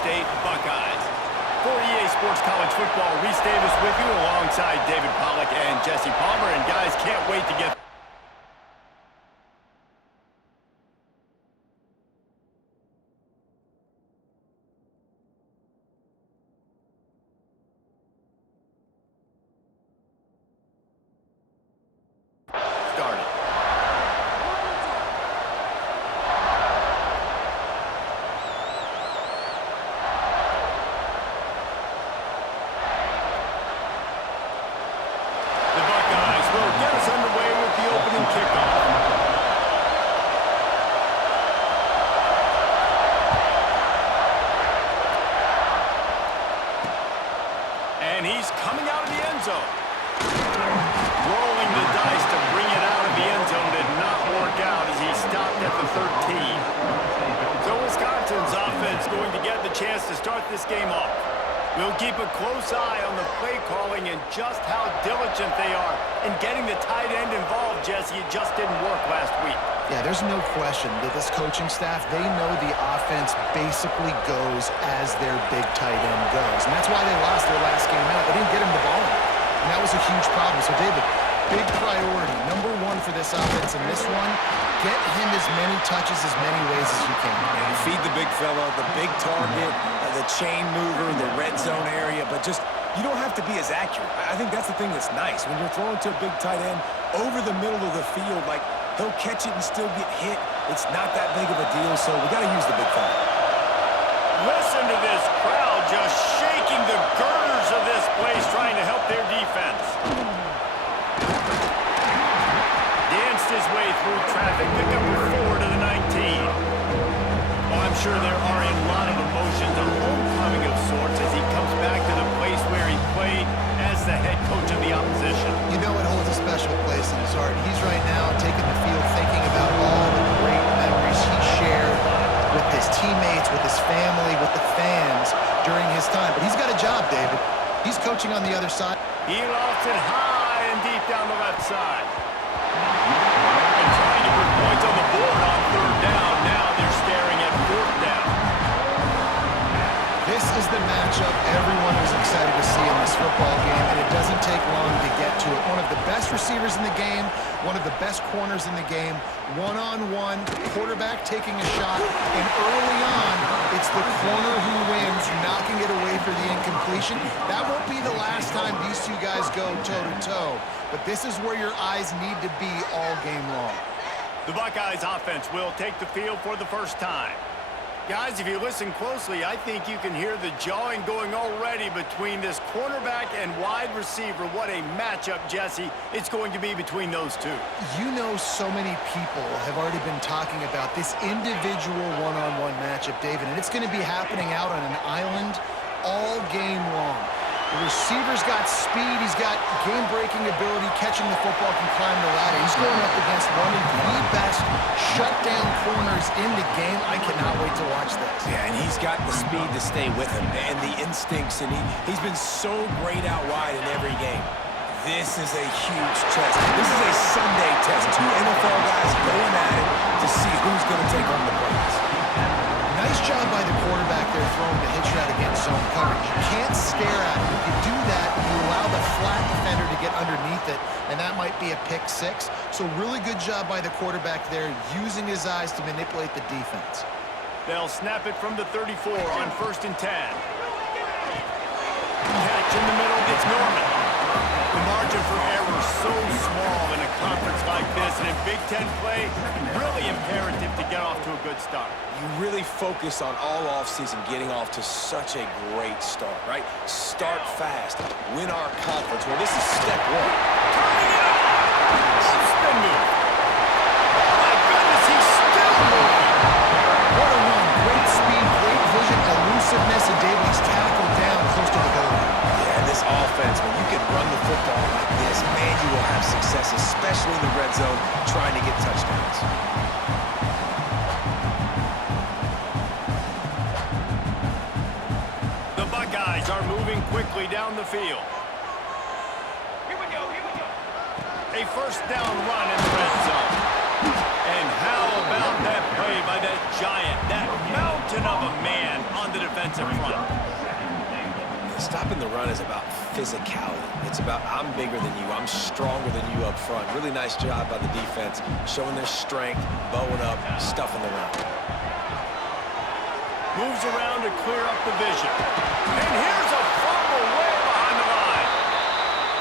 State Buckeyes. For EA Sports College Football, Reese Davis with you alongside David Pollack and Jesse Palmer. And guys, can't wait to get started. The Buckeyes will get us underway with the opening kickoff. And he's coming out of the end zone. Rolling the dice to bring it out of the end zone did not work out as he stopped at the 13. So Wisconsin's offense going to get the chance to start this game off. We'll keep a close eye on the play calling and just how diligent they are in getting the tight end involved, Jesse. It just didn't work last week. Yeah, there's no question that this coaching staff, they know the offense basically goes as their big tight end goes. And that's why they lost their last game out. They didn't get him the ball. And that was a huge problem. So, David, big priority. Number one for this offense in this one, get him as many touches, as many ways as you can. And feed the big fella, the big target, the chain mover, the red zone area, but just, you don't have to be as accurate. I think that's the thing that's nice. When you're throwing to a big tight end over the middle of the field, like, he'll catch it and still get hit. It's not that big of a deal, so we got to use the big fella. Listen to this crowd just shaking the girders of this place, trying to help their defense. Danced his way through traffic, pick up 4 to the 19. Well, I'm sure there are a lot of emotions, a homecoming of sorts, as he comes back to the place where he played as the head coach of the opposition. You know it holds a special place in his heart. He's right now taking the field thinking about all the great memories he shared with his teammates, with his family, with the fans during his time. But he's got a job, David. He's coaching on the other side. He lost it high and deep down the left side. And trying to put points on the board on 3rd down. Now they're staring at 4th down. This is the matchup everyone was excited to see in this football game, and it doesn't take long to get to it. One of the best receivers in the game, one of the best corners in the game, one-on-one, quarterback taking a shot, and early on, it's the corner who wins, knocking it away for the incompletion. That won't be the last time these two guys go toe-to-toe, but this is where your eyes need to be all game long. The Buckeyes offense will take the field for the first time. Guys, if you listen closely, I think you can hear the jawing going already between this cornerback and wide receiver. What a matchup, Jesse, it's going to be between those two. You know, so many people have already been talking about this individual one-on-one matchup, David, and it's going to be happening out on an island all game long. The receiver's got speed, he's got game-breaking ability, catching the football, can climb the ladder. He's going up against one of the best shutdown corners in the game. I cannot wait to watch this. Yeah, and he's got the speed to stay with him and the instincts, and he's been so great out wide in every game. This is a huge test. This is a Sunday test. 2 NFL guys going at it to see who's going to take on the points. Nice job by the quarterback there throwing the hitch route against zone coverage. You can't stare at him. If you do that, you allow the flat defender to get underneath it, and that might be a pick 6. So really good job by the quarterback there, using his eyes to manipulate the defense. They'll snap it from the 34 on 1st and 10. Catch in the middle, it's Norman. The margin for error is so small in a conference like this, and in Big Ten play, really imperative to get off to a good start. You really focus on all offseason getting off to such a great start, right? Start fast, win our conference. Well, this is step 1. Turning it up! Off-spin move. Oh my goodness, he's still moving! What a run. Great speed, great vision, elusiveness, and Davies tackled down close to the goal line. Yeah, and this offense, when you can run the football like this, man, you will have success, especially in the red zone, trying to get touchdowns. The Buckeyes are moving quickly down the field. Here we go. A first down run in the red zone. And how about that play by that giant, that mountain of a man on the defensive defensive front. Stopping the run is about physicality. It's about I'm bigger than you. I'm stronger than you up front. Really nice job by the defense, showing their strength, bowing up, stuffing the run. Moves around to clear up the vision. And here's a fumble way behind the line.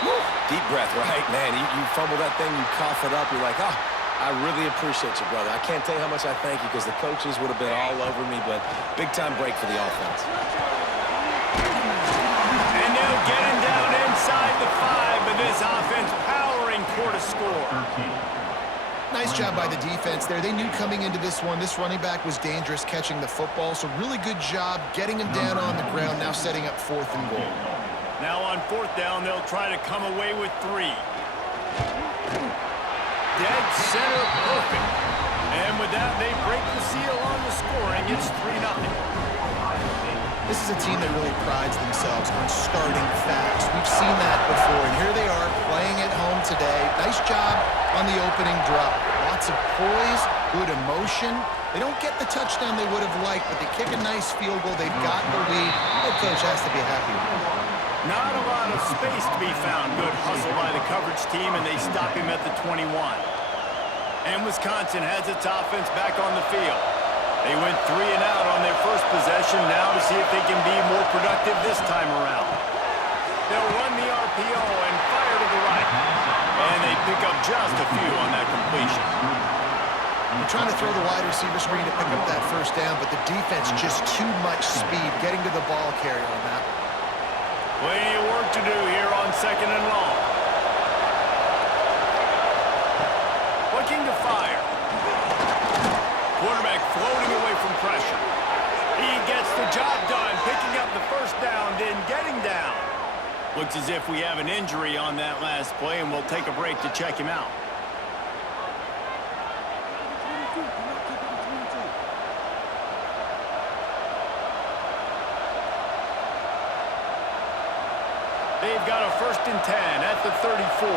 Woo. Deep breath, right? Man, you fumble that thing, you cough it up, you're like, oh, I really appreciate you, brother. I can't tell you how much I thank you because the coaches would have been all over me, but big-time break for the offense. And now getting down inside the 5, but this offense powering toward a score. Nice job by the defense there. They knew coming into this one, this running back was dangerous catching the football, so really good job getting him down on the ground, now setting up 4th and goal. Now on 4th down, they'll try to come away with 3. Dead center perfect. And with that, they break the seal on the scoring. It's 3-0. This is a team that really prides themselves on starting fast. We've seen that before, and here they are playing at home today. Nice job on the opening drop. Lots of poise, good emotion. They don't get the touchdown they would have liked, but they kick a nice field goal. They've got the lead. Head coach has to be happy with it. Not a lot of space to be found. Good hustle by the coverage team, and they stop him at the 21. And Wisconsin has its offense back on the field. They went 3 and out on their first possession, now to see if they can be more productive this time around. They'll run the RPO and fire to the right. And they pick up just a few on that completion. They're trying to throw the wide receiver screen to pick up that first down, but the defense just too much speed getting to the ball carrier on that. Plenty of work to do here on 2nd and long. Looking to fire. Quarterback floating away from pressure. He gets the job done, picking up the first down, then getting down. Looks as if we have an injury on that last play, and we'll take a break to check him out. They've got a 1st and 10 at the 34.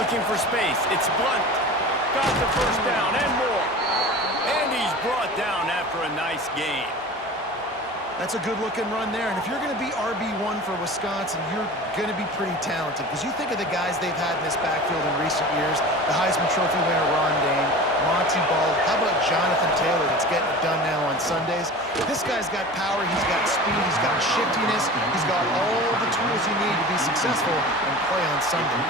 Looking for space. It's Blunt. Got the first down and more. And he's brought down after a nice gain. That's a good-looking run there. And if you're going to be RB1 for Wisconsin, you're going to be pretty talented. Because you think of the guys they've had in this backfield in recent years, the Heisman Trophy winner Ron Dane, Monty Ball. How about Jonathan Taylor that's getting it done now on Sundays? This guy's got power, he's got speed, he's got shiftiness, he's got all the tools you need to be successful and play on Sunday.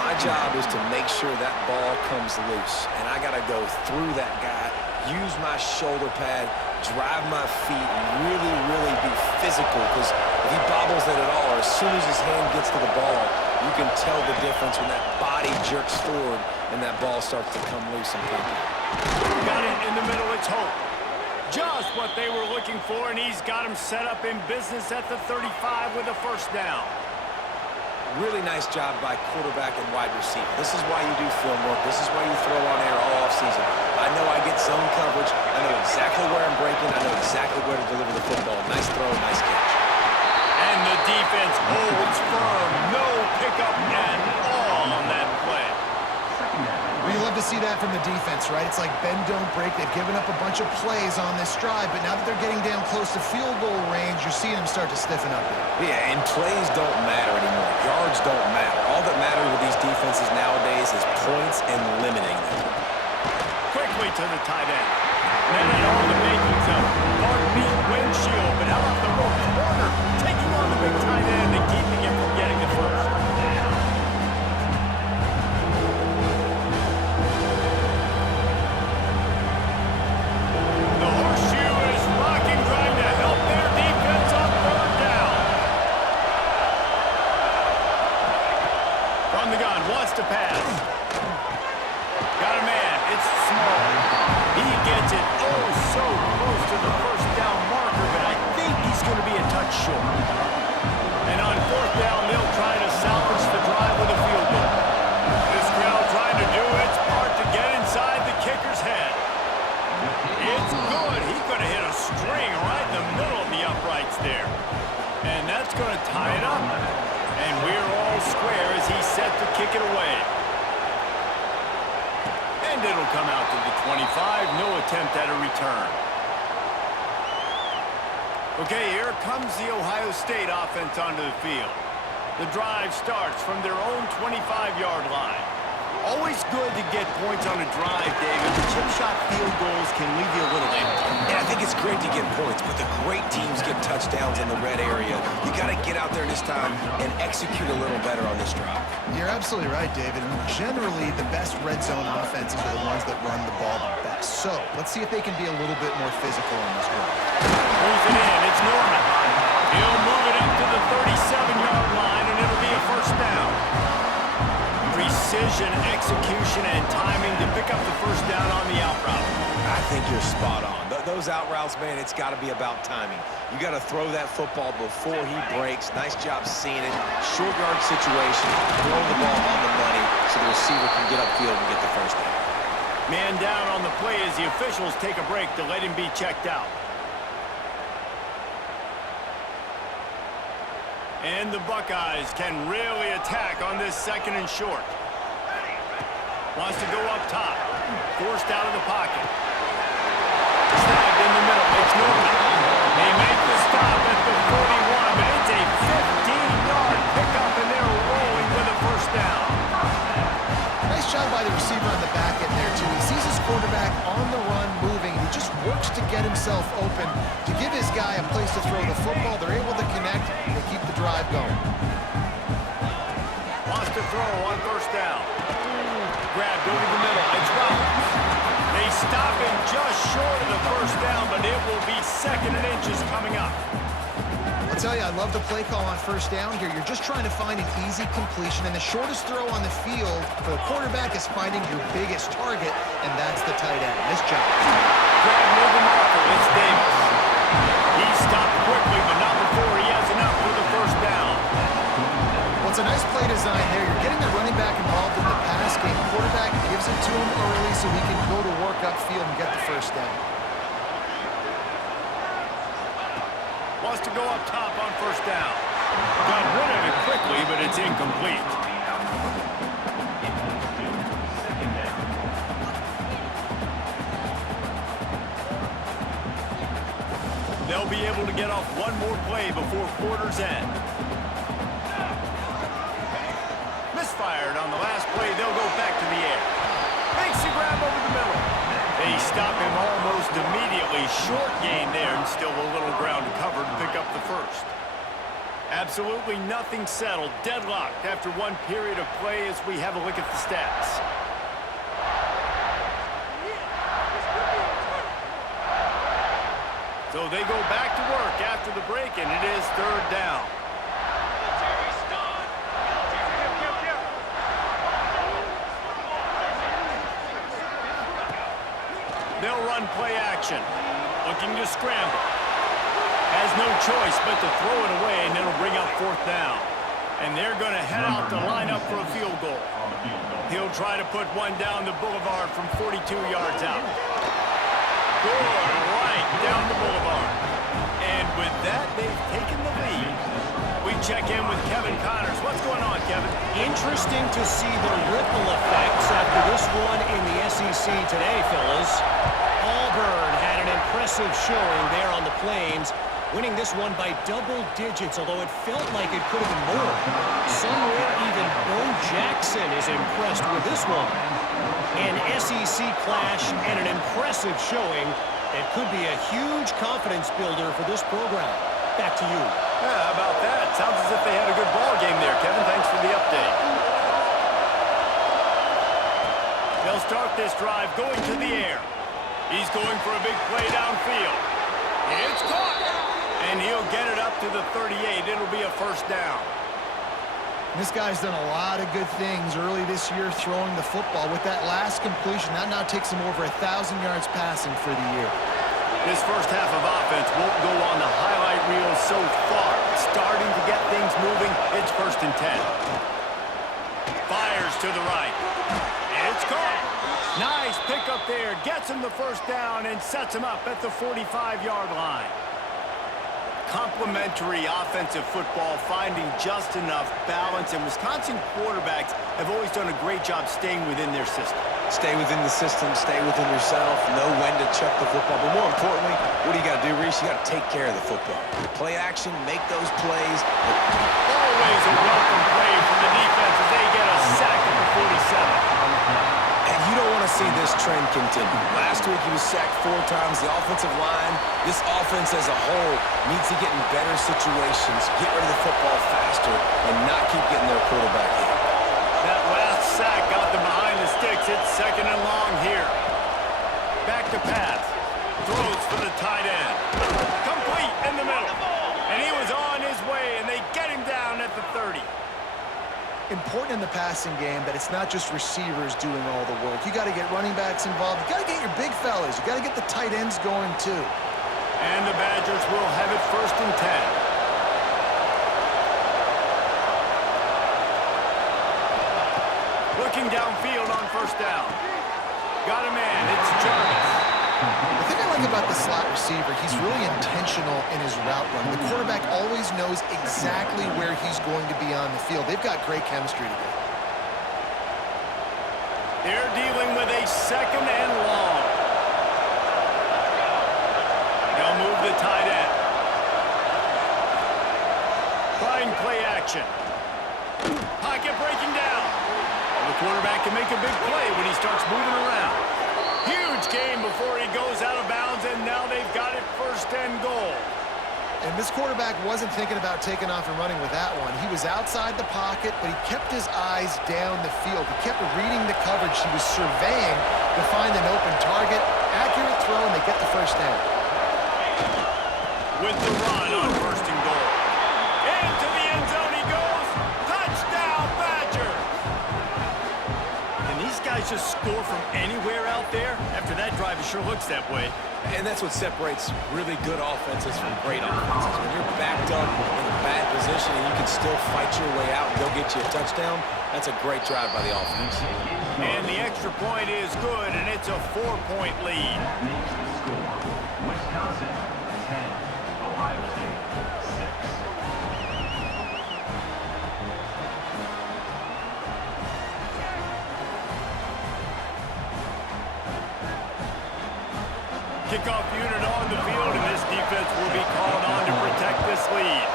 My job is to make sure that ball comes loose, and I got to go through that guy, use my shoulder pad, drive my feet, and really, really be physical, because if he bobbles it at all, or as soon as his hand gets to the ball, you can tell the difference when that body jerks forward and that ball starts to come loose and pop out. Got it in the middle, it's Hope. Just what they were looking for, and he's got him set up in business at the 35 with a first down. Really nice job by quarterback and wide receiver. This is why you do film work. This is why you throw on air all offseason. I know I get zone coverage. I know exactly where I'm breaking. I know exactly where to deliver the football. Nice throw, nice catch. And the defense holds firm. No pickup at all on that play. Well, you love to see that from the defense, right? It's like bend, don't break. They've given up a bunch of plays on this drive, but now that they're getting down close to field goal range, you're seeing them start to stiffen up here. Yeah, and plays don't matter anymore. Yards don't matter. All that matters with these defenses nowadays is points and limiting them. Quickly to the tight end. Then at all the makings of Mark beat windshield, but how about the rope corner taking on the big tight end and keeping him from getting the first? The horseshoe is rocking, trying to help their defense on 3rd down. From the gun, wants to pass. Got a man, it's Small. He gets it so close to the first down marker, but I think he's going to be a touch short. And on 4th down, they'll try to salvage the drive with a field goal. This crowd trying to do its part to get inside the kicker's head. It's good. He could have hit a string right in the middle of the uprights there. And that's going to tie it up. And we're all square as he's set to kick it away. And And it'll come out to the 25. No attempt at a return. Okay, here comes the Ohio State offense onto the field. The drive starts from their own 25-yard line. Always good to get points on a drive, David. The chip shot field goals can leave you a little empty. Yeah, I think it's great to get points, but the great teams get touchdowns in the red area. You got to get out there this time and execute a little better on this drive. You're absolutely right, David. And generally, the best red zone offenses are the ones that run the ball the best. So let's see if they can be a little bit more physical on this drive. Moves it in. It's Norman. He'll move it up to the 37-yard line, and it'll be a first down. Precision, execution, and timing to pick up the first down on the out route. I think you're spot on. Those out routes, man, it's got to be about timing. You got to throw that football before he breaks. Nice job seeing it. Short yard situation, throwing the ball on the money so the receiver can get upfield and get the first down. Man down on the play as the officials take a break to let him be checked out. And the Buckeyes can really attack on this second and short. Wants to go up top. Forced out of the pocket. Snagged in the middle. It's Norman. They make the stop at the 41, but it's a 15-yard pickup, and they're rolling with a first down. Nice job by the receiver on the back end there, too. He sees his quarterback on the run moving, and he just works to get himself open to give his guy a place to throw the football. They're able to connect and they keep the drive going. Wants to throw on first down. Grabbed over the middle. It's Roberts. They stop him just short of the first down, but it will be second and inches coming up. I'll tell you, I love the play call on first down here. You're just trying to find an easy completion, and the shortest throw on the field for the quarterback is finding your biggest target, and that's the tight end. Nice job. Grab near the marker. It's Davis. He stopped quickly, but not before he has enough for the first down. Well, it's a nice play design there. You're getting the running back involved in the pass game. Quarterback gives it to him early so he can go to work upfield and get the first down. Wants to go up top on first down. Got rid of it quickly, but it's incomplete. They'll be able to get off one more play before quarter's end. Misfired on the last play. They'll go back to the air. Makes the grab over the middle. They stop him almost immediately. Short gain there, and still a little ground to cover to pick up the first. Absolutely nothing settled. Deadlocked after one period of play as we have a look at the stats. So they go back to work after the break, and it is third down. They'll run play action. Looking to scramble. Has no choice but to throw it away, and it'll bring up fourth down. And they're going to head out to line up for a field goal. He'll try to put one down the boulevard from 42 yards out. Good, right down the boulevard. And with that, they've taken the lead. We check in with Kevin Connors. What's going on, Kevin? Interesting to see the ripple effects after this one in the SEC today, fellas. Auburn had an impressive showing there on the Plains, winning this one by double digits, although it felt like it could have been more. Somewhere even Bo Jackson is impressed with this one. An SEC clash and an impressive showing that could be a huge confidence builder for this program. Back to you. Yeah, how about that? Sounds as if they had a good ball game there, Kevin. Thanks for the update. They'll start this drive going to the air. He's going for a big play downfield. It's caught. And he'll get it up to the 38. It'll be a first down. This guy's done a lot of good things early this year throwing the football. With that last completion, that now takes him over 1,000 yards passing for the year. This first half of offense won't go on the highlight reel so far. Starting to get things moving. It's 1st and 10. Fires to the right. It's caught. Nice pickup there. Gets him the first down and sets him up at the 45-yard line. Complementary offensive football, finding just enough balance, and Wisconsin quarterbacks have always done a great job staying within their system. Stay within the system, stay within yourself, know when to chuck the football. But more importantly, what do you got to do, Reese? You got to take care of the football. Play action, make those plays. Always a welcome play from the defense as they get a sack at the 47. And you don't want to see this trend continue. Last week he was sacked 4 times. The offensive line, this offense as a whole, needs to get in better situations, get rid of the football faster, and not keep getting their quarterback hit. That last sack got them behind the sticks. It's 2nd and long here. Back to pass. Throws for the tight end. Complete in the middle. And he was on his way, and they get him down at the 30. Important in the passing game that it's not just receivers doing all the work. You got to get running backs involved. You got to get your big fellas. You got to get the tight ends going too. And the Badgers will have it 1st and 10. Looking downfield on 1st down. Got a man. It's Jarvis. The thing I like about the slot receiver, he's really intentional in his route run. The quarterback always knows exactly where he's going to be on the field. They've got great chemistry together. They're dealing with a 2nd and long. They'll move the tight end. Trying play action. Pocket breaking down. The quarterback can make a big play when he starts moving around. Huge gain before he goes out of bounds, and now they've got it 1st and goal. And this quarterback wasn't thinking about taking off and running with that one. He was outside the pocket, but he kept his eyes down the field. He kept reading the coverage. He was surveying to find an open target. Accurate throw, and they get the 1st down. With the run on 1st and goal. Into the end zone he goes. Touchdown, Badgers! Can these guys just score from anywhere out there? After that drive, it sure looks that way. And that's what separates really good offenses from great offenses. When you're backed up in a bad position and you can still fight your way out and they'll get you a touchdown, that's a great drive by the offense. And the extra point is good, and it's a 4-point lead. Wisconsin 10, Ohio State 6. Kickoff unit on the field, and this defense will be called on to protect this lead.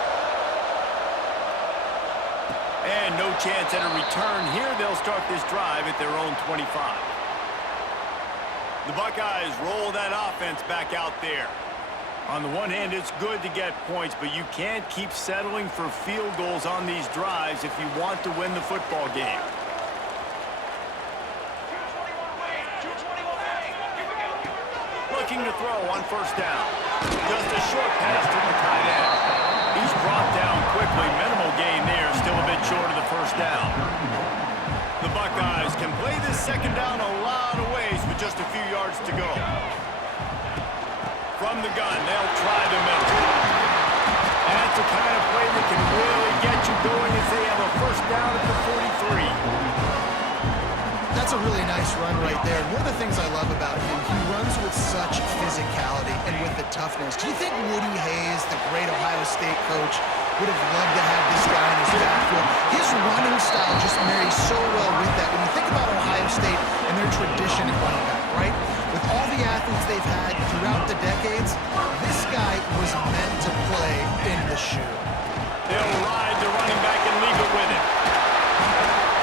And no chance at a return here. They'll start this drive at their own 25. The Buckeyes roll that offense back out there. On the one hand, it's good to get points, but you can't keep settling for field goals on these drives if you want to win the football game. Looking to throw on 1st down. Just a short pass to the tight end. He's brought down quickly. Minimal gain there. Still a bit short of the 1st down. The Buckeyes can play this 2nd down a lot of ways with just a few yards to go. From the gun, they'll try the middle. That's the kind of play that can really get you going as they have a 1st down at the 43. That's a really nice run right there. And one of the things I love about him, he runs with such physicality and with the toughness. Do you think Woody Hayes, the great Ohio State coach, would have loved to have this guy in his backfield? His running style just marries so well with that. When you think about Ohio State and their tradition at running back, right? With all the athletes they've had throughout the decades, this guy was meant to play in the shoe. They'll ride the running back and leave it with him.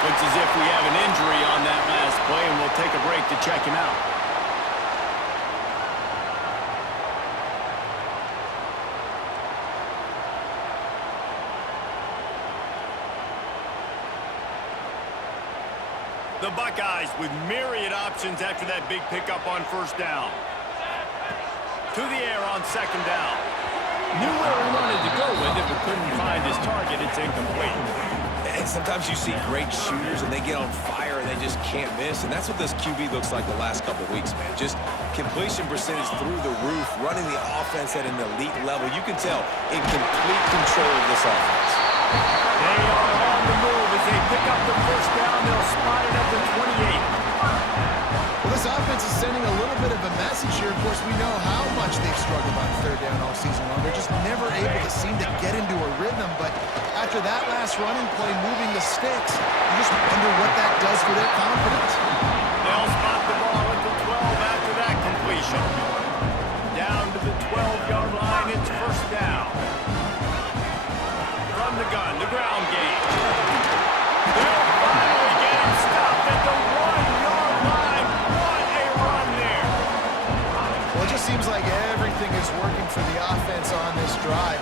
Looks as if we have an injury on that last play, and we'll take a break to check him out. The Buckeyes with myriad options after that big pickup on 1st down. To the air on 2nd down. Knew where he wanted to go with it, but couldn't find his target. It's incomplete. And sometimes you see great shooters and they get on fire and they just can't miss. And that's what this QB looks like the last couple of weeks, man. Just completion percentage through the roof, running the offense at an elite level. You can tell in complete control of this offense. They are on the move as they pick up the 1st down. They'll spot it at the 28. Well, this offense is sending a little bit of a message here. Of course, we know how much they've struggled on 3rd down all season long. They're just never able to seem to get into a rhythm. But after that last running play, moving the sticks, you just wonder what that does for their confidence. They'll spot shotgun, the ground game. They'll finally get him stopped at the 1-yard line. What a run there. Well, it just seems like everything is working for the offense on this drive.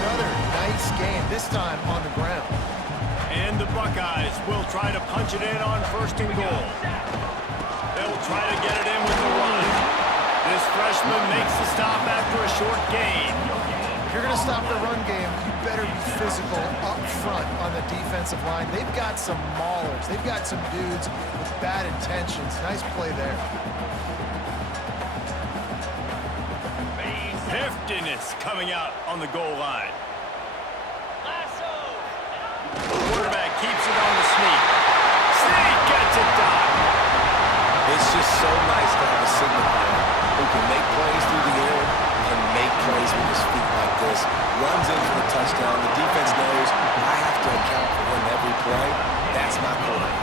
Another nice game, this time on the ground. And the Buckeyes will try to punch it in on 1st and goal. They'll try to get it in with the run. This freshman makes the stop after a short gain. If you're going to stop the run game, you better be physical up front on the defensive line. They've got some maulers. They've got some dudes with bad intentions. Nice play there. Heftiness coming out on the goal line. The quarterback keeps it on the sneak. Sneak gets it done. It's just so nice to have a signal player who can make plays through the air and make plays with his feet like this. Runs in for the touchdown. The defense knows I have to account for him every play. That's my quarterback.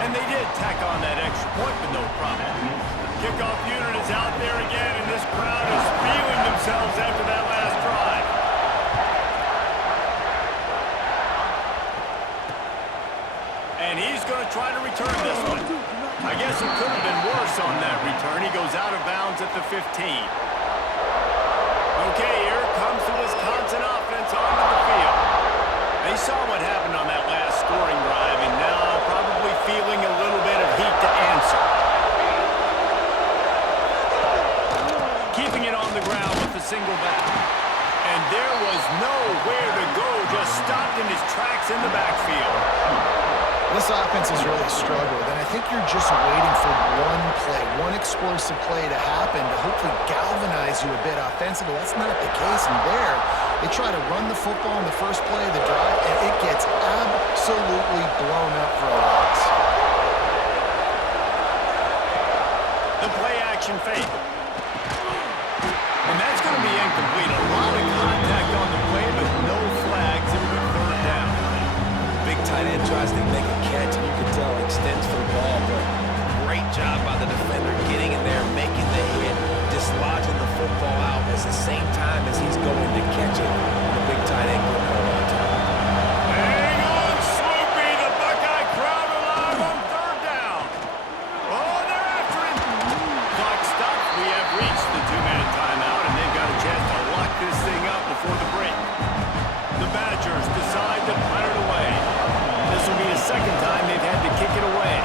And they did tack on that extra point, but no problem. Kickoff unit is out there again, and this crowd is feeling themselves after that last drive. And he's going to try to return this one. I guess it could have been worse on that return. He goes out of bounds at the 15. Okay, here comes the Wisconsin offense onto the field. They saw what happened on that last scoring drive, and now probably feeling a little bit of heat to answer. Keeping it on the ground with the single back. And there was nowhere to go, just stopped in his tracks in the backfield. This offense has really struggled, and I think you're just waiting for one play, one explosive play to happen to hopefully galvanize you a bit offensively. That's not the case, and there, they try to run the football in the first play of the drive, and it gets absolutely blown up for a loss. The play-action fake. And that's going to be incomplete. A lot of contact on the play, but no flags. It will be 3rd down. Big tight end tries to make a catch, and you can tell he extends for the ball, but great job by the defender getting in there, making the hit, dislodging the football out at the same time as he's going to catch it. The big tight end couldn't hold on to it. Hang on, Sloopy. The Buckeye crowd alive on 3rd down. Oh, they're after him. Clock stopped. We have reached the 2-minute timeout, and they've got a chance to lock this thing up before the break. The Badgers decide to punt it away. This will be the 2nd time they've had to kick it away.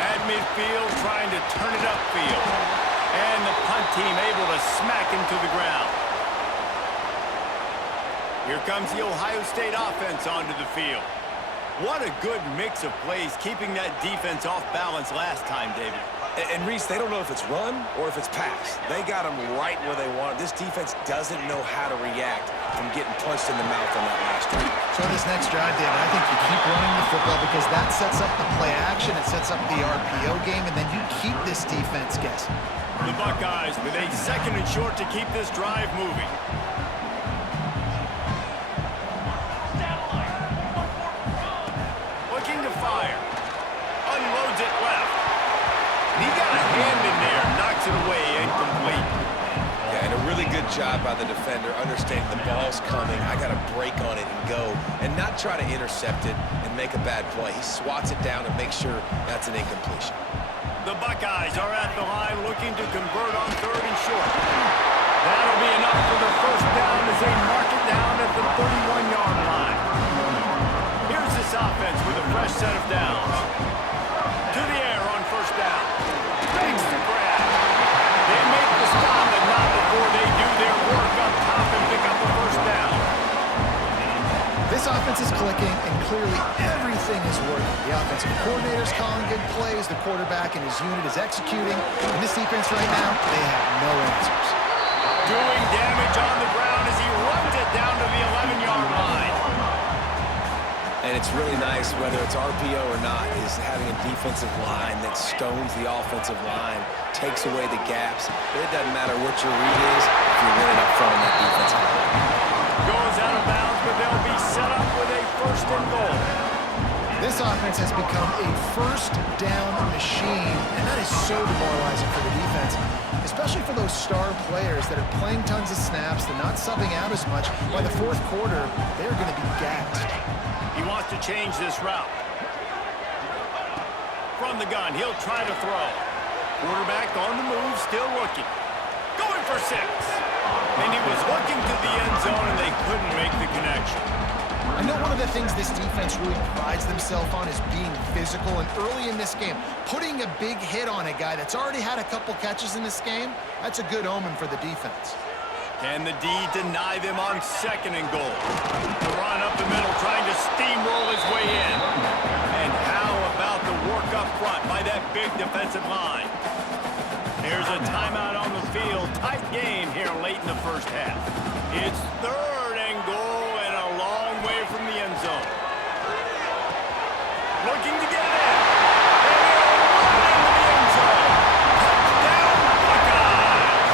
At midfield, trying to turn it upfield. And the punt team able to smack him to the ground. Here comes the Ohio State offense onto the field. What a good mix of plays, keeping that defense off balance last time, David. And Reese, they don't know if it's run or if it's pass. They got them right where they want it. This defense doesn't know how to react from getting punched in the mouth on that last drive. So this next drive, David, I think you keep running the football because that sets up the play action, it sets up the RPO game, and then you keep this defense guessing. The Buckeyes with a 2nd and short to keep this drive moving. Looking to fire. Unloads it left. He got a hand in there, knocks it away, incomplete. Yeah, and a really good job by the defender, understanding the ball's coming. I got to break on it and go, and not try to intercept it and make a bad play. He swats it down and makes sure that's an incompletion. The Buckeyes are at the line looking to convert on 3rd and short. That'll be enough for the 1st down as they mark it down at the 31-yard line. Here's this offense with a fresh set of downs. To the air on 1st down. Makes the grab. They make the stop, but not before they do their work up top and pick up the 1st down. This offense is clicking, and clearly everything is working. The offensive coordinator's calling good plays, the quarterback and his unit is executing, and this defense right now, they have no answers. Doing damage on the ground as he runs it down to the 11-yard line. And it's really nice, whether it's RPO or not, is having a defensive line that stones the offensive line, takes away the gaps. It doesn't matter what your read is if you're winning up front on that defensive line. Goes out of bounds, but they'll be set up with a 1st and goal. This offense has become a first down machine, and that is so demoralizing for the defense, especially for those star players that are playing tons of snaps. They're not subbing out as much. By the fourth quarter, they're going to be gassed. He wants to change this route. From the gun, he'll try to throw. Quarterback on the move, still looking. Going for 6. And he was looking to the end zone, and they couldn't make the connection. I know one of the things this defense really prides themselves on is being physical, and early in this game, putting a big hit on a guy that's already had a couple catches in this game, that's a good omen for the defense. Can the D deny them on 2nd and goal? The run up the middle, trying to steamroll his way in. And how about the work up front by that big defensive line? There's a timeout on the field. Tight game here late in the first half. It's 3rd and goal and a long way from the end zone. Looking to get it in. And they'll run into the end zone. Touchdown, Buckeyes!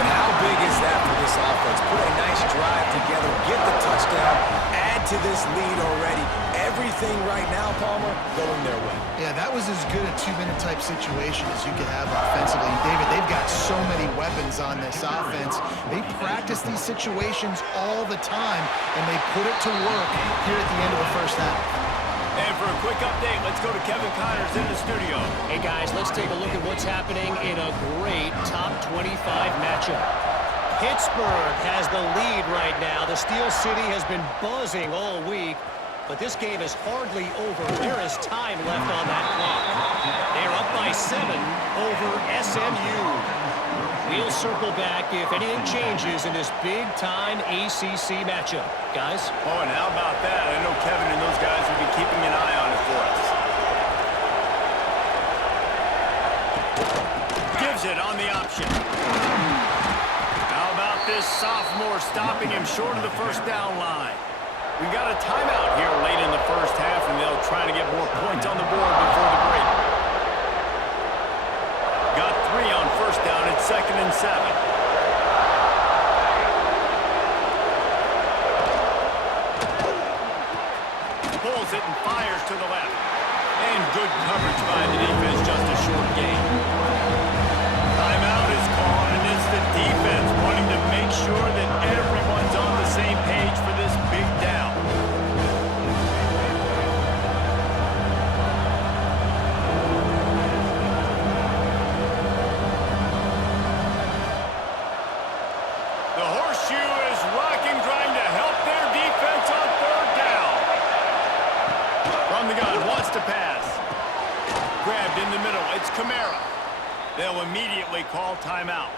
And how big is that for this offense? Put a nice drive together, get the touchdown, add to this lead already. Everything right now, Palmer, going their way. Yeah, that was as good a 2-minute type situation as you could have offensively. And David, they've got so many weapons on this offense. They practice these situations all the time, and they put it to work here at the end of the first half. And for a quick update, let's go to Kevin Connors in the studio. Hey, guys, let's take a look at what's happening in a great top 25 matchup. Pittsburgh has the lead right now. The Steel City has been buzzing all week, but this game is hardly over. There is time left on that clock. They're up by 7 over SMU. We'll circle back if anything changes in this big-time ACC matchup. Guys? Oh, and how about that? I know Kevin and those guys will be keeping an eye on it for us. Gives it on the option. How about this sophomore stopping him short of the first down line? We've got a timeout here late in the first half, and they'll try to get more points on the board before the break. Got 3 on first down at 2nd and 7. Pulls it and fires to the left. And good coverage by the defense, just a short gain. Timeout is called, and it's the defense wanting to make sure that everyone's on the same page for this big down. The horseshoe is rocking, trying to help their defense on 3rd down. From the gun, wants to pass. Grabbed in the middle, it's Kamara. They'll immediately call timeout.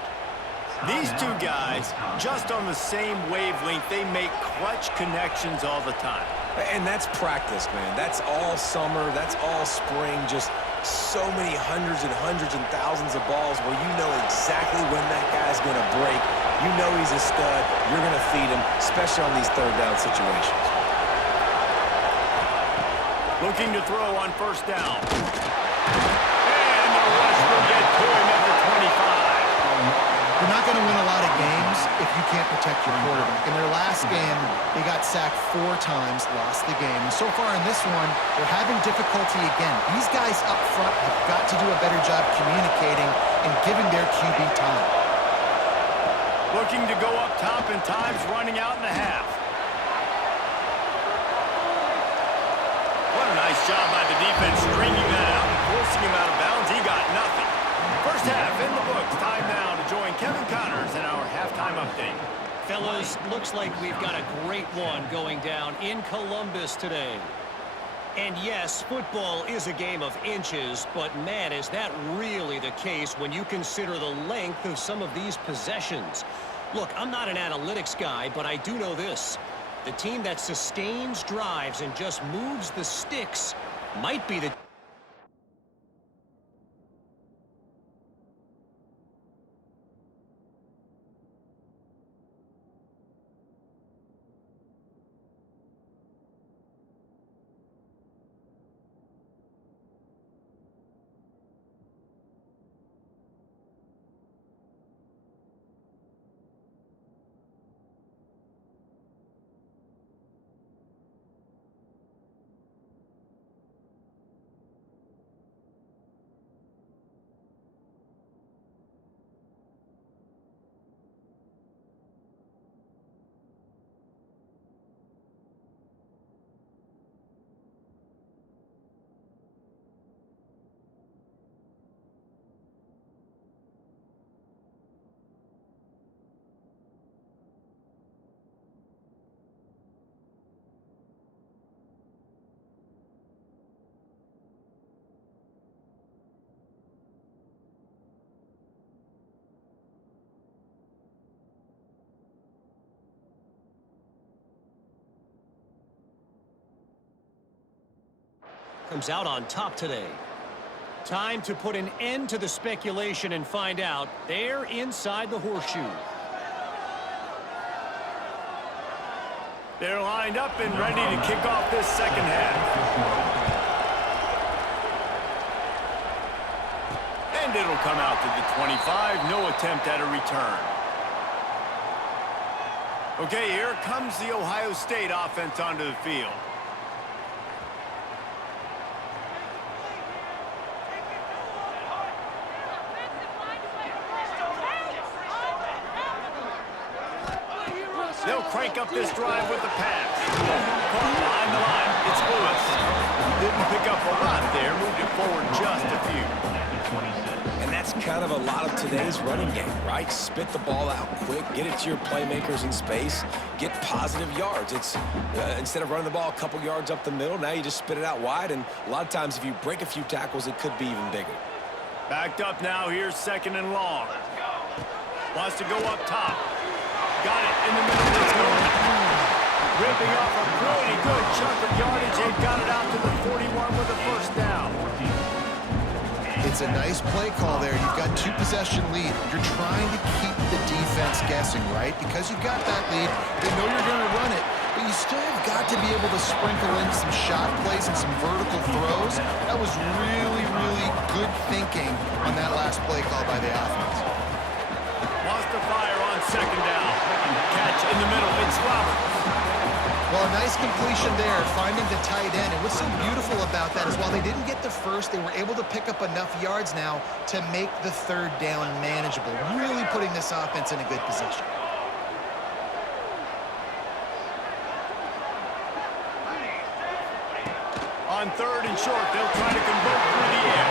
These two guys, just on the same wavelength, they make clutch connections all the time. And that's practice, man. That's all summer. That's all spring. Just so many hundreds and thousands of balls where you know exactly when that guy's going to break. You know he's a stud. You're going to feed him, especially on these 3rd down situations. Looking to throw on first down. And the rush will get to him at the 25. You're not going to win a lot of games if you can't protect your quarterback. In their last game, they got sacked 4 times, lost the game. And so far in this one, they're having difficulty again. These guys up front have got to do a better job communicating and giving their QB time. Looking to go up top, and time's running out in the half. What a nice job by the defense stringing that out and forcing him out of bounds. He got nothing. First half in the books. Time now to join Kevin Connors in our halftime update. Fellas, looks like we've got a great one going down in Columbus today. And yes, football is a game of inches, but man, is that really the case when you consider the length of some of these possessions. Look, I'm not an analytics guy, but I do know this. The team that sustains drives and just moves the sticks might be the Comes out on top today. Time to put an end to the speculation and find out. They're inside the horseshoe. They're lined up and ready to kick off this second half. And it'll come out to the 25. No attempt at a return. Okay, here comes the Ohio State offense onto the field. They'll crank up this drive with the pass. Caught behind the line. It's Lewis. Didn't pick up a lot there. Moved it forward just a few. And that's kind of a lot of today's running game, right? Spit the ball out quick, get it to your playmakers in space, get positive yards. It's instead of running the ball a couple yards up the middle, now you just spit it out wide, and a lot of times if you break a few tackles, it could be even bigger. Backed up now. Here's second and long. Wants to go up top. Got it in the middle. It's going. Ripping off a pretty good chunk of yardage. They've got it out to the 41 with a first down. It's a nice play call there. You've got 2-possession lead. You're trying to keep the defense guessing, right? Because you've got that lead, they know you're going to run it, but you still have got to be able to sprinkle in some shot plays and some vertical throws. That was really, really good thinking on that last play call by the offense. Wants to fire on second down. Catch in the middle. It's Roberts. Well, a nice completion there, finding the tight end. And what's so beautiful about that is while they didn't get the first, they were able to pick up enough yards now to make the third down manageable, really putting this offense in a good position. On third and short, they'll try to convert through the air.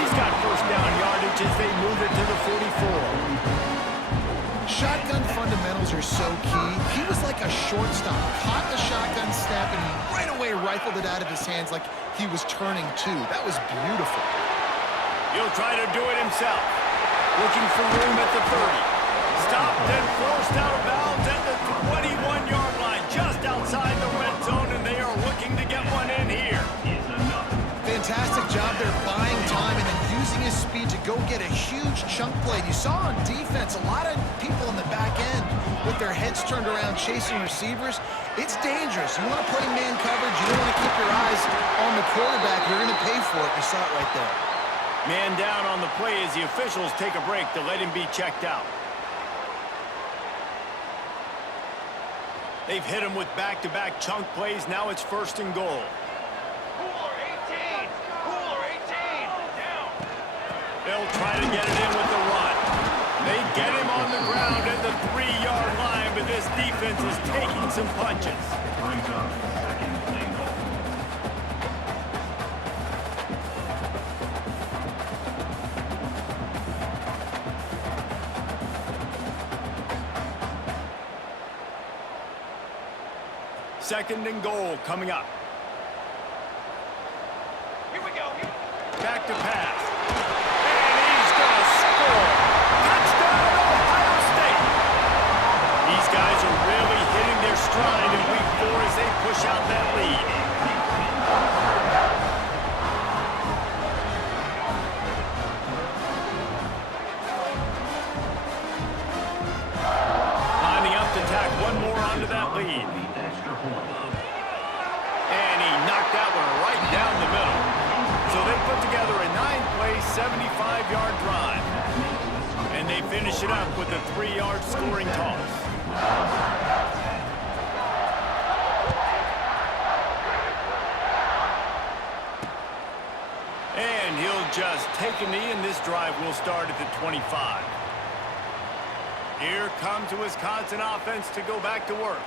He's got first down yardage as they move it to the 44. Shotgun fundamentals are so key. He was like a shortstop, caught the shotgun snap, and he right away rifled it out of his hands like he was turning two. That was beautiful. He'll try to do it himself. Looking for room at the 30. Stopped and forced out of bounds at the 21-yard line, just outside the red zone, and they are looking to get one in here. Fantastic job there buying time and then using his speed to go get a huge chunk play. You saw on defense a lot of people in the back end with their heads turned around chasing receivers. It's dangerous. You want to play man coverage. You don't want to keep your eyes on the quarterback. You're going to pay for it. You saw it right there. Man down on the play as the officials take a break to let him be checked out. They've hit him with back-to-back chunk plays. Now it's first and goal. They'll try to get it in with the run. They get him on the ground at the 3-yard line, but this defense is taking some punches. Brings up second and goal. Second and goal coming up. Here we go. Back to pass. And he's going to score. Touchdown, Ohio State. These guys are really hitting their stride in week 4 as they push out that lead. Lining up to tack one more onto that lead. And he knocked that one right down the middle. So they put together a 9-play, 75-yard drive. And they finish it up with a 3-yard scoring toss. And he'll just take a knee, and this drive will start at the 25. Here comes the Wisconsin offense to go back to work.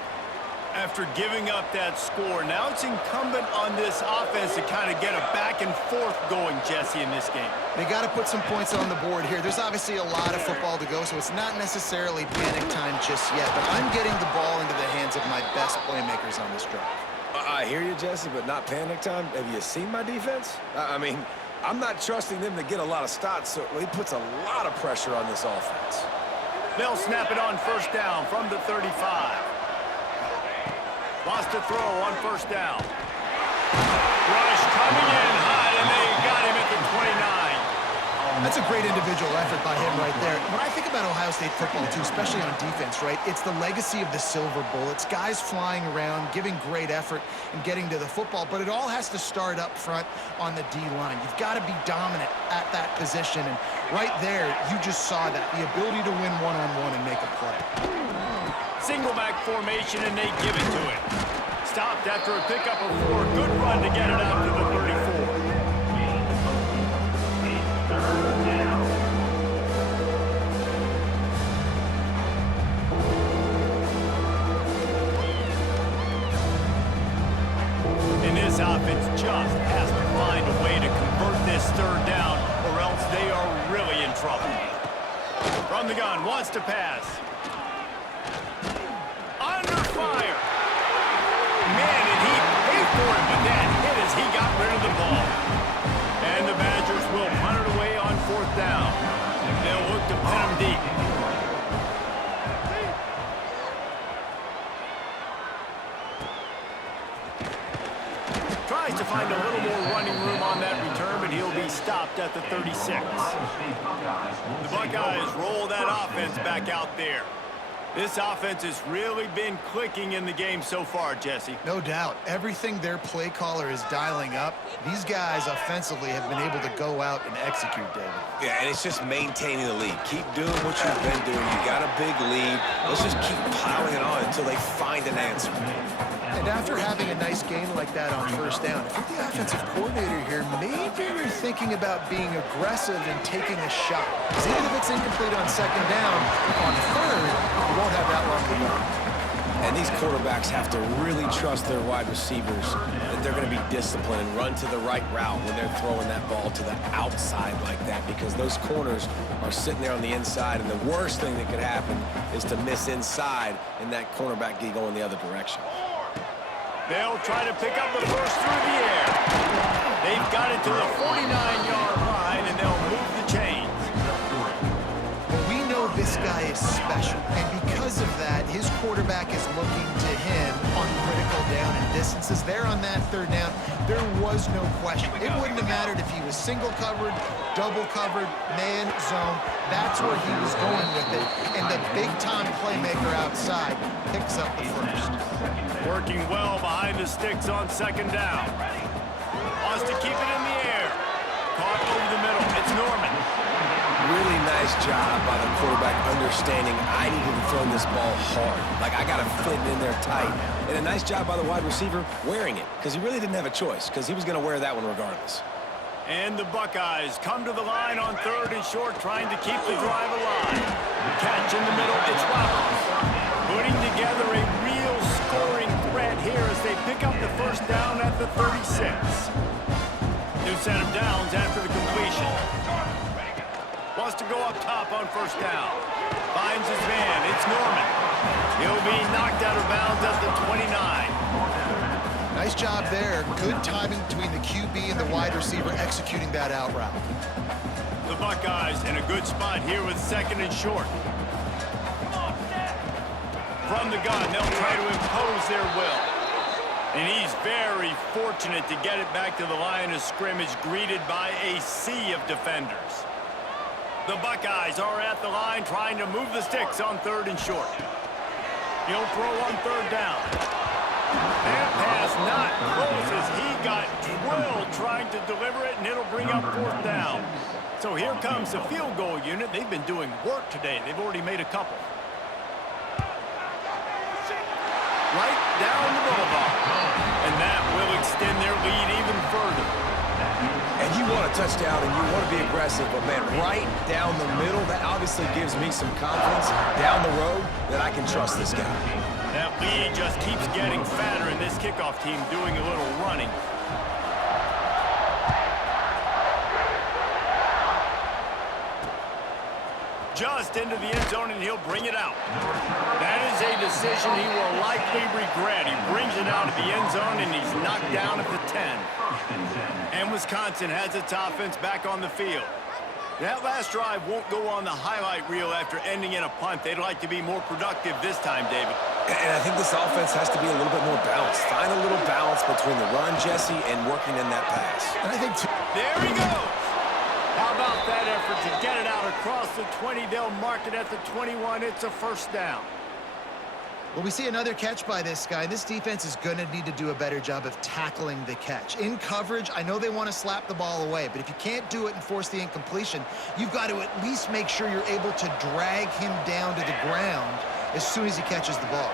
After giving up that score, now it's incumbent on this offense to kind of get a back and forth going, Jesse, in this game. They got to put some points on the board here. There's obviously a lot of football to go, so it's not necessarily panic time just yet, but I'm getting the ball into the hands of my best playmakers on this drive. I hear you, Jesse, but not panic time. Have you seen my defense? I mean, I'm not trusting them to get a lot of stops, so he puts a lot of pressure on this offense. They'll snap it on first down from the 35. Wants to throw on first down. Rush coming in hot, and they got him at the 29. That's a great individual effort by him right there. When I think about Ohio State football, too, especially on defense, right, it's the legacy of the silver bullets, guys flying around, giving great effort and getting to the football, but it all has to start up front on the D-line. You've got to be dominant at that position, and right there, you just saw that, the ability to win one-on-one and make a play. Single back formation, and they give it to him. Stopped after a pickup of 4. Good run to get it out to the 34. And this offense just has to find a way to convert this third down, or else they are really in trouble. From the gun, wants to pass. Under fire. Man, did he pay for it with that hit as he got rid of the ball. And the Badgers will punt it away on 4th down. They'll look to pin him deep. Tries to find a little more running room on that return, but he'll be stopped at the 36. The Buckeyes roll that offense back out there. This offense has really been clicking in the game so far, Jesse. No doubt. Everything their play caller is dialing up, these guys offensively have been able to go out and execute, David. Yeah, and it's just maintaining the lead. Keep doing what you've been doing. You got a big lead. Let's just keep piling it on until they find an answer. And after having a nice gain like that on 1st down, if you're the offensive coordinator here, maybe you're thinking about being aggressive and taking a shot. Because even if it's incomplete on 2nd down, on 3rd, you won't have that long to go. And these quarterbacks have to really trust their wide receivers that they're going to be disciplined and run to the right route when they're throwing that ball to the outside like that, because those corners are sitting there on the inside, and the worst thing that could happen is to miss inside and that cornerback get going the other direction. They'll try to pick up the first through the air. They've got it to the 49-yard line, and they'll move the chains. Well, we know this guy is special, and because of that, his quarterback is looking to him on critical down and distances. There on that 3rd down, there was no question. It wouldn't have mattered if he was single covered, double covered, man, zone. That's where he was going with it, and the big-time playmaker outside picks up the first. Working well behind the sticks on 2nd down. Wants to keep it in the air. Caught over the middle. It's Norman. Really nice job by the quarterback understanding I needed to throw this ball hard. Like, I got to fit it in there tight. And a nice job by the wide receiver wearing it, because he really didn't have a choice, because he was going to wear that one regardless. And the Buckeyes come to the line on 3rd and short, trying to keep the drive alive. Catch in the middle. It's Roberts. Putting together a real scoring threat here as they pick up the 1st down at the 36. New set of downs after the completion. Wants to go up top on 1st down. Finds his man. It's Norman. He'll be knocked out of bounds at the 29. Nice job there. Good timing between the QB and the wide receiver executing that out route. The Buckeyes in a good spot here with 2nd and short. From the gun, they'll try to impose their will. And he's very fortunate to get it back to the line of scrimmage, greeted by a sea of defenders. The Buckeyes are at the line trying to move the sticks on 3rd and short. He'll throw on 3rd down. That pass not close as he got drilled trying to deliver it, and it'll bring up 4th down. So here comes the field goal unit. They've been doing work today. They've already made a couple. Right down the boulevard. And that will extend their lead even further. And you want a touchdown and you want to be aggressive, but man, right down the middle, that obviously gives me some confidence down the road that I can trust this guy. That lead just keeps getting fatter, and this kickoff team doing a little running. Just into the end zone, and he'll bring it out. That is a decision he will likely regret. He brings it out of the end zone, and he's knocked down at the 10. And Wisconsin has its offense back on the field. That last drive won't go on the highlight reel after ending in a punt. They'd like to be more productive this time, David. And I think this offense has to be a little bit more balanced. Find a little balance between the run, Jesse, and working in that pass. And I think There he goes. How about that effort to get it out across the 20? They'll mark it at the 21. It's a first down. well, we see another catch by this guy. This defense is going to need to do a better job of tackling the catch. In coverage, I know they want to slap the ball away, but if you can't do it and force the incompletion, you've got to at least make sure you're able to drag him down to the ground as soon as he catches the ball.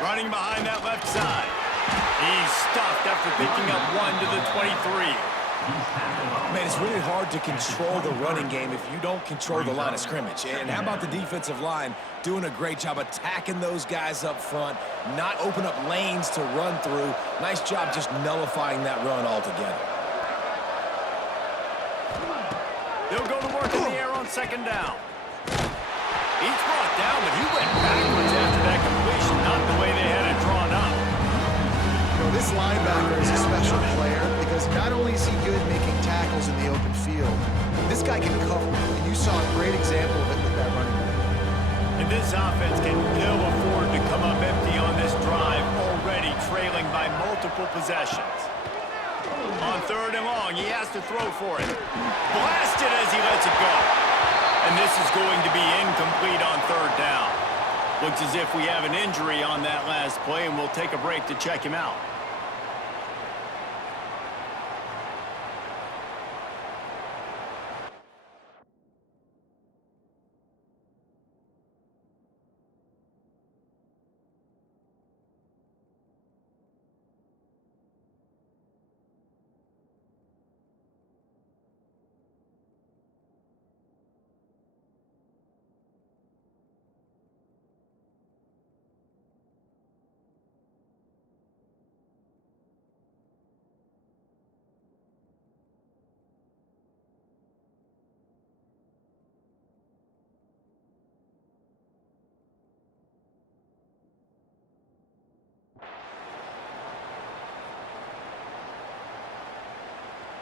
Running behind that left side. He's stuffed after picking up 1 to the 23. Man, it's really hard to control the running game if you don't control the line of scrimmage. And how about the defensive line doing a great job attacking those guys up front, not open up lanes to run through. Nice job just nullifying that run altogether. They'll go to work in the air on second down. He's brought down, but he went backwards after that completion, not the way they had it drawn up. This linebacker is a special player because not only is he good making tackles in the open field, this guy can cover, and you saw a great example of it with that running back. And this offense can ill afford to come up empty on this drive, already trailing by multiple possessions. On third and long, he has to throw for it. Blasted as he lets it go. And this is going to be incomplete on third down. Looks as if we have an injury on that last play, and we'll take a break to check him out.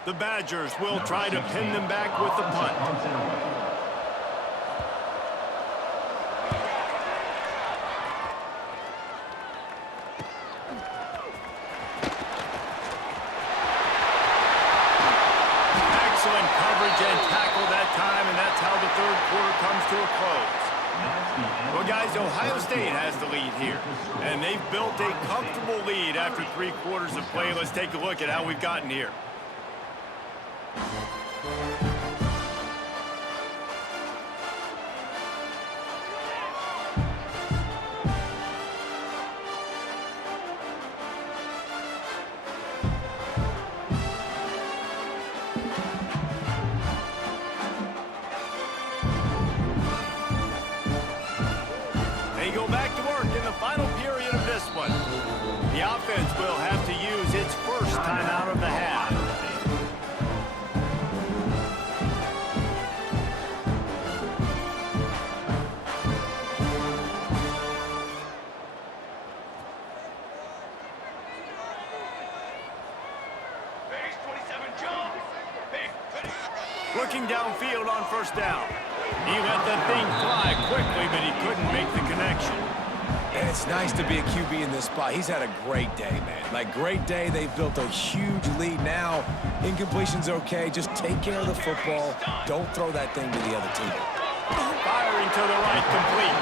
The Badgers will try to pin them back with the punt. Excellent coverage and tackle that time, and that's how the third quarter comes to a close. Well, guys, Ohio State has the lead here, and they've built a comfortable lead after 3 quarters of play. Let's take a look at how we've gotten here. They go back to work in the final period of this one. The offense will have to use its first timeout of the half. Base 27, John. Base 20. Looking downfield on first down. He let the thing fly quickly, but he couldn't make the connection. And it's nice to be a QB in this spot. He's had a great day, man. Like, great day. They've built a huge lead now. Incompletion's okay. Just take care of the football. Don't throw that thing to the other team. Firing to the right, complete.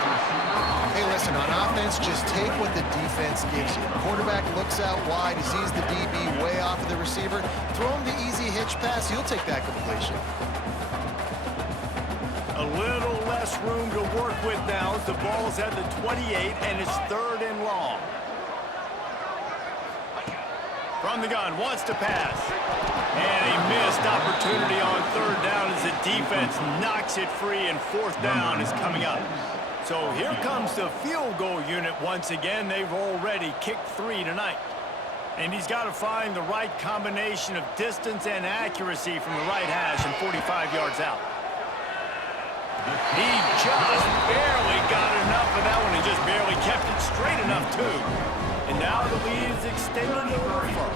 Hey, listen, on offense, just take what the defense gives you. Quarterback looks out wide. He sees the DB way off of the receiver. Throw him the easy hitch pass. He'll take that completion. A little less room to work with now as the ball's at the 28, and it's third and long. From the gun, wants to pass. And a missed opportunity on third down as the defense knocks it free, and fourth down is coming up. So here comes the field goal unit once again. They've already kicked 3 tonight. And he's got to find the right combination of distance and accuracy from the right hash and 45 yards out. He just barely got enough of that one and just barely kept it straight enough, too. And now the lead is extended a little further.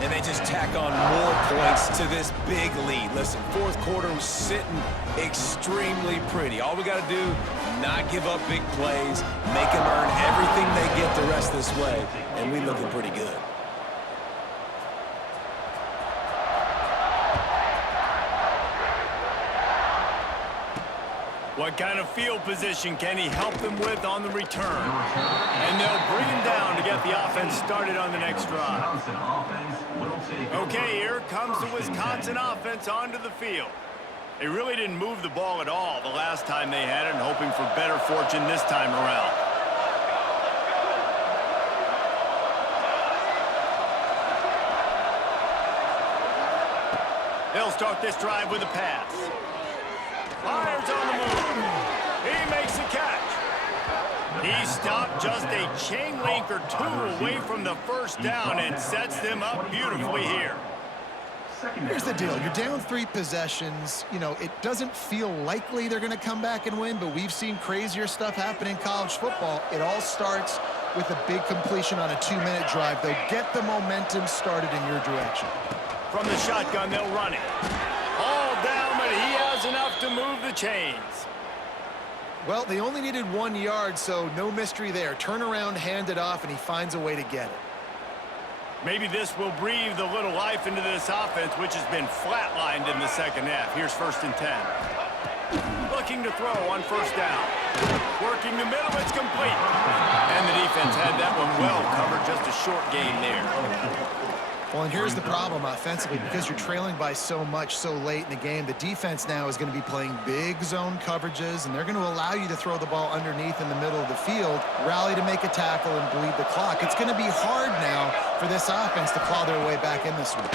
and they just tack on more points to this big lead. Listen, fourth quarter was sitting extremely pretty. All we got to do, not give up big plays, make them earn everything they get the rest this way, and we looking pretty good. What kind of field position can he help them with on the return? And they'll bring him down to get the offense started on the next drive. Okay, here comes the Wisconsin offense onto the field. They really didn't move the ball at all the last time they had it, and hoping for better fortune this time around. They'll start this drive with a pass. Fires on the move. He makes the catch. He stopped just a chain link or two away from the first down and sets them up beautifully here. Here's the deal. You're down 3 possessions. You know, it doesn't feel likely they're going to come back and win, but we've seen crazier stuff happen in college football. It all starts with a big completion on a 2-minute drive. They'll get the momentum started in your direction. From the shotgun, they'll run it. All down, but he has enough to move the chains. Well, they only needed 1 yard, so no mystery there. Turn around, hand it off, and he finds a way to get it. Maybe this will breathe a little life into this offense, which has been flatlined in the second half. Here's 1st and 10. Looking to throw on first down. Working the middle, it's complete. And the defense had that one well covered, just a short gain there. Well, and here's the problem offensively. Because you're trailing by so much so late in the game, the defense now is going to be playing big zone coverages, and they're going to allow you to throw the ball underneath in the middle of the field, rally to make a tackle, and bleed the clock. It's going to be hard now for this offense to claw their way back in this one.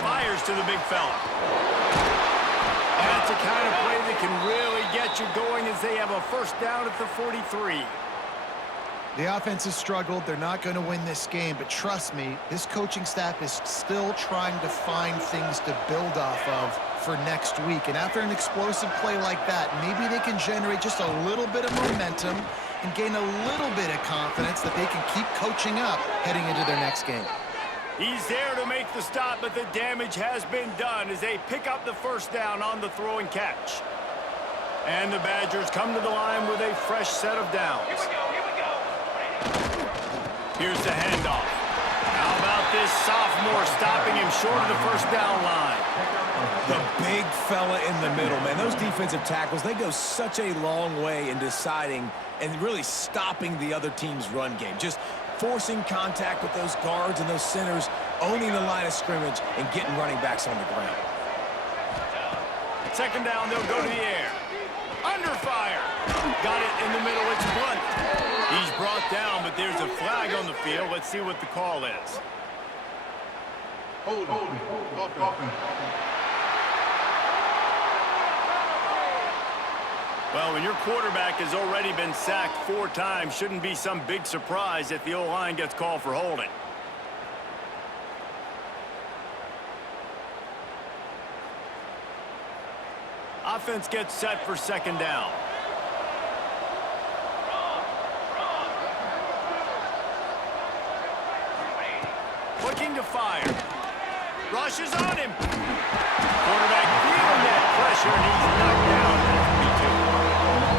Fires to the big fella. That's a kind of play that can really get you going as they have a first down at the 43. The offense has struggled. They're not going to win this game, but trust me, this coaching staff is still trying to find things to build off of for next week. And after an explosive play like that, maybe they can generate just a little bit of momentum and gain a little bit of confidence that they can keep coaching up heading into their next game. He's there to make the stop, but the damage has been done as they pick up the first down on the throw and catch. And the Badgers come to the line with a fresh set of downs. Here we go. Here's the handoff. How about this sophomore stopping him short of the first down line? The big fella in the middle, man. Those defensive tackles, they go such a long way in deciding and really stopping the other team's run game. Just forcing contact with those guards and those centers, owning the line of scrimmage, and getting running backs on the ground. Second down, they'll go to the air. Under fire. Got it in the middle. It's Blunt. He's brought down, but there's a flag on the field. Let's see what the call is. Hold on. Well, when your quarterback has already been sacked 4 times, shouldn't be some big surprise if the O-line gets called for holding. Offense gets set for second down. Looking to fire. Rushes on him. Quarterback feeling that pressure, and he's knocked down at the 42.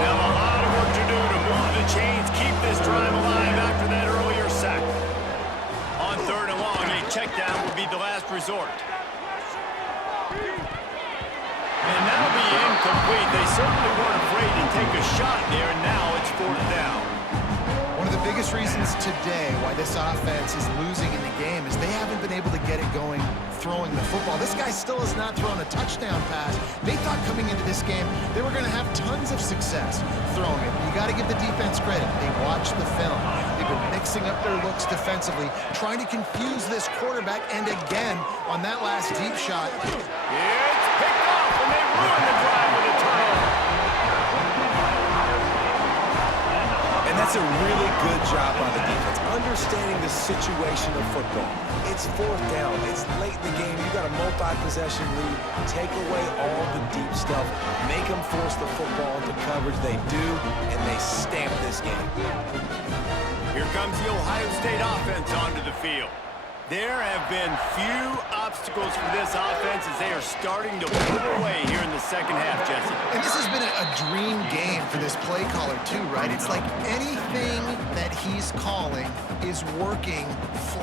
Now a lot of work to do to move the chains, keep this drive alive after that earlier sack. On 3rd and long, a check down would be the last resort. And that'll be incomplete. They certainly weren't afraid to take a shot there, and now it's 4th down. One of the biggest reasons today why this offense is losing in the game is they haven't been able to get it going throwing the football. This guy still has not thrown a touchdown pass. They thought coming into this game they were going to have tons of success throwing it. You got to give the defense credit. They watched the film. They've been mixing up their looks defensively, trying to confuse this quarterback, and again, on that last deep shot. It's picked off, and they ruin the drive with a turnover. And that's a really good job by the defense, understanding the situation of football. It's 4th down. It's late in the game. You got a multi-possession lead. Take away all the deep stuff. Make them force the football into coverage. They do, and they stamp this game. Here comes the Ohio State offense onto the field. There have been few obstacles for this offense as they are starting to pull away here in the second half, Jesse. And this has been a dream game for this play caller too, right? It's like anything that he's calling is working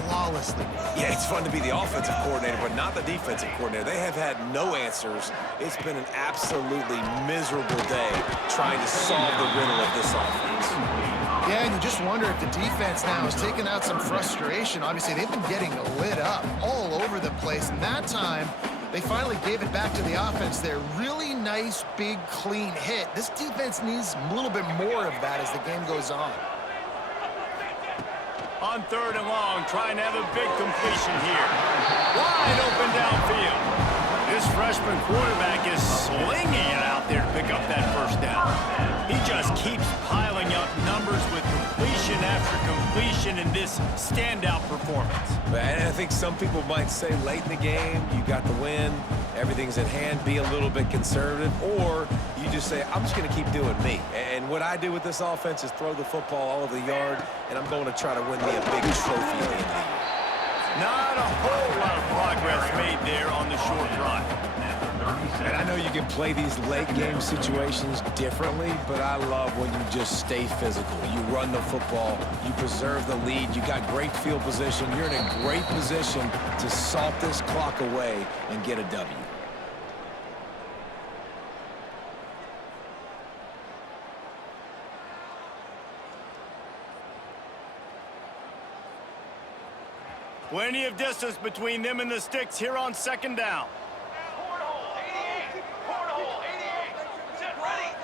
flawlessly. Yeah, it's fun to be the offensive coordinator, but not the defensive coordinator. They have had no answers. It's been an absolutely miserable day trying to solve the riddle of this offense. Yeah, and you just wonder if the defense now is taking out some frustration. Obviously, they've been getting lit up all over the place, and that time, they finally gave it back to the offense there. Really nice, big, clean hit. This defense needs a little bit more of that as the game goes on. On 3rd and long, trying to have a big completion here. Wide open downfield. This freshman quarterback is slinging it out there to pick up that first down. He just keeps piling up numbers with completion after completion in this standout performance. And I think some people might say late in the game, you got the win, everything's at hand, be a little bit conservative, or you just say, I'm just going to keep doing me. And what I do with this offense is throw the football all over the yard, and I'm going to try to win me a big trophy at the end of the year. Not a whole lot of progress made there on the short run. And I know you can play these late game situations differently, but I love when you just stay physical. You run the football, you preserve the lead, you got great field position, you're in a great position to salt this clock away and get a W. Plenty of distance between them and the sticks here on 2nd down. Cornhole, 88. Cornhole, 88. Set, ready.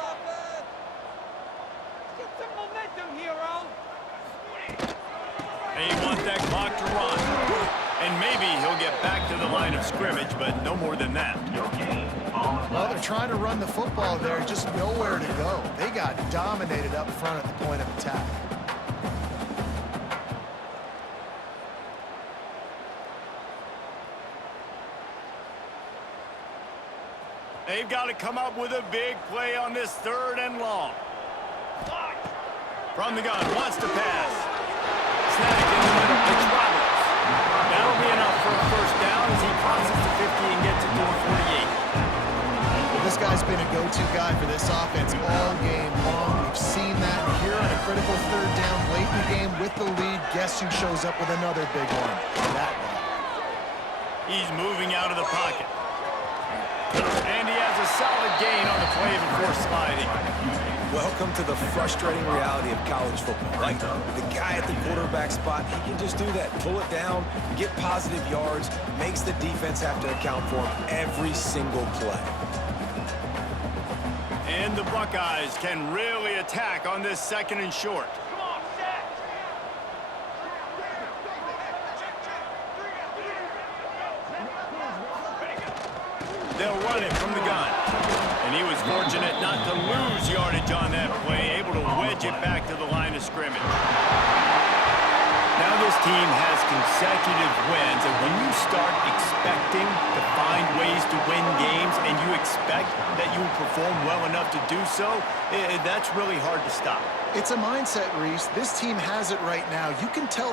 Get some momentum, hero. They want that clock to run. And maybe he'll get back to the line of scrimmage, but no more than that. Well, they're trying to run the football there, just nowhere to go. They got dominated up front at the point of attack. They've got to come up with a big play on this 3rd and long. From the gun, wants to pass. Snagged in the middle, it's Roberts. That'll be enough for a first down as he crosses the 50 and gets it to the 48. Well, this guy's been a go-to guy for this offense all game long. We've seen that here on a critical 3rd down late in the game with the lead. Guess who shows up with another big one? That guy. He's moving out of the pocket. And he has a solid gain on the play before sliding. Welcome to the frustrating reality of college football. Like, the guy at the quarterback spot, he can just do that. Pull it down, get positive yards, makes the defense have to account for him every single play. And the Buckeyes can really attack on this 2nd and short. Come on, set. They'll run it from the gun. And he was fortunate not to lose yardage on that play, able to wedge it back to the line of scrimmage. Now this team has consecutive wins, and when you start expecting to find ways to win games and you expect that you will perform well enough to do so, that's really hard to stop. It's a mindset, Reese. This team has it right now. You can tell